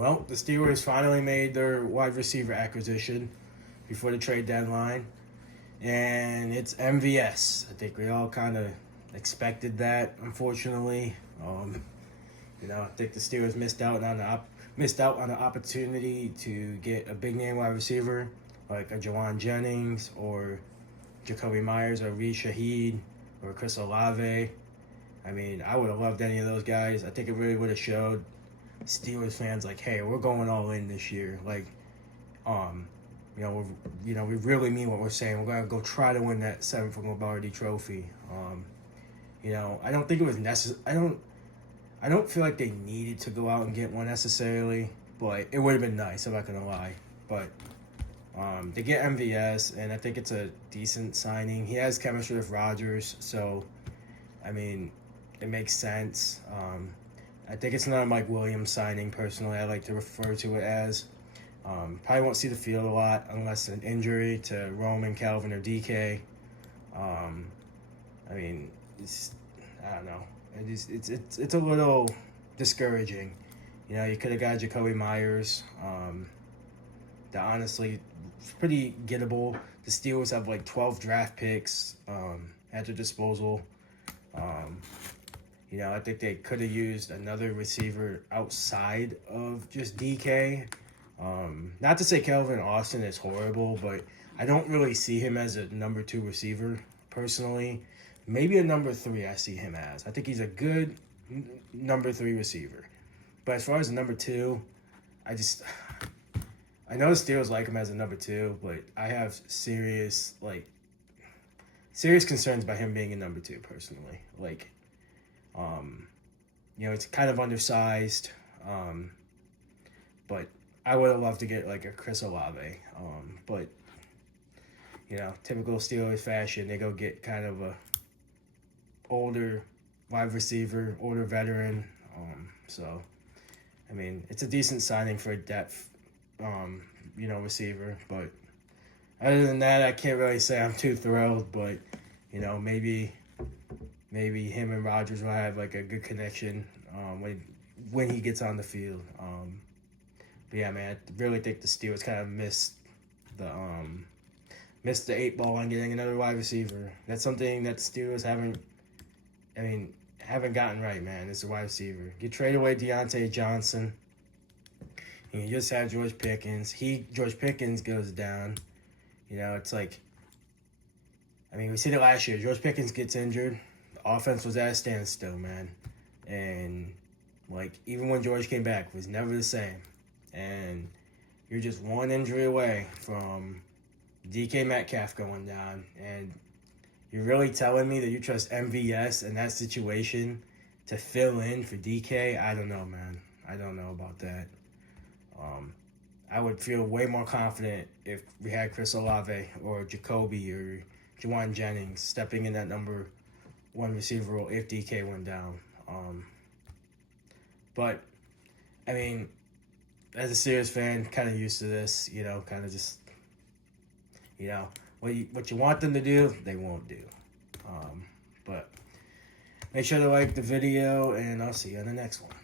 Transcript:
Well, the Steelers finally made their wide receiver acquisition before the trade deadline, and it's MVS. I think we all kind of expected that, unfortunately. I think the Steelers missed out on the opportunity to get a big name wide receiver like a Jawan Jennings or Jacoby Myers or Reed Shaheed or Chris Olave. I mean, I would have loved any of those guys. I think it really would have showed Steelers fans like, hey, we're going all in this year. Like, we really mean what we're saying. We're gonna go try to win that 7th Lombardi Trophy. I don't think it was necessary. I don't feel like they needed to go out and get one necessarily, but it would have been nice. I'm not gonna lie. But they get MVS, and I think it's a decent signing. He has chemistry with Rodgers, so I mean, it makes sense. I think it's not a Mike Williams signing, personally. I like to refer to it as. Probably won't see the field a lot unless an injury to Roman, Calvin, or DK. I don't know. It's a little discouraging. You could have got Jacoby Myers. That honestly is pretty gettable. The Steelers have like 12 draft picks at their disposal. I think they could have used another receiver outside of just DK. Not to say Calvin Austin is horrible, but I don't really see him as a number 2 receiver, personally. Maybe a number 3 I see him as. I think he's a good number 3 receiver. But as far as a number 2, I know the Steelers like him as a number 2, but I have serious concerns about him being a number 2, personally. It's kind of undersized, but I would have loved to get like a Chris Olave. But typical Steelers fashion, they go get kind of a older wide receiver, older veteran. So I mean, it's a decent signing for a depth, receiver. But other than that, I can't really say I'm too thrilled. But maybe him and Rodgers will have like a good connection when he gets on the field. But yeah, man, I really think the Steelers kind of missed the 8 ball on getting another wide receiver. That's something that the Steelers haven't gotten right, man. It's a wide receiver. You trade away Deontay Johnson, and you just have George Pickens. George Pickens goes down. It's like, we see it last year. George Pickens gets injured. The offense was at a standstill, man. And, even when George came back, it was never the same. And you're just one injury away from DK Metcalf going down. And you're really telling me that you trust MVS in that situation to fill in for DK? I don't know, man. I don't know about that. I would feel way more confident if we had Chris Olave or Jacoby or Jawan Jennings stepping in that number 1 receiver role if DK went down. But, as a Steelers fan, kind of used to this, kind of just, what you want them to do, they won't do. But make sure to like the video, and I'll see you on the next one.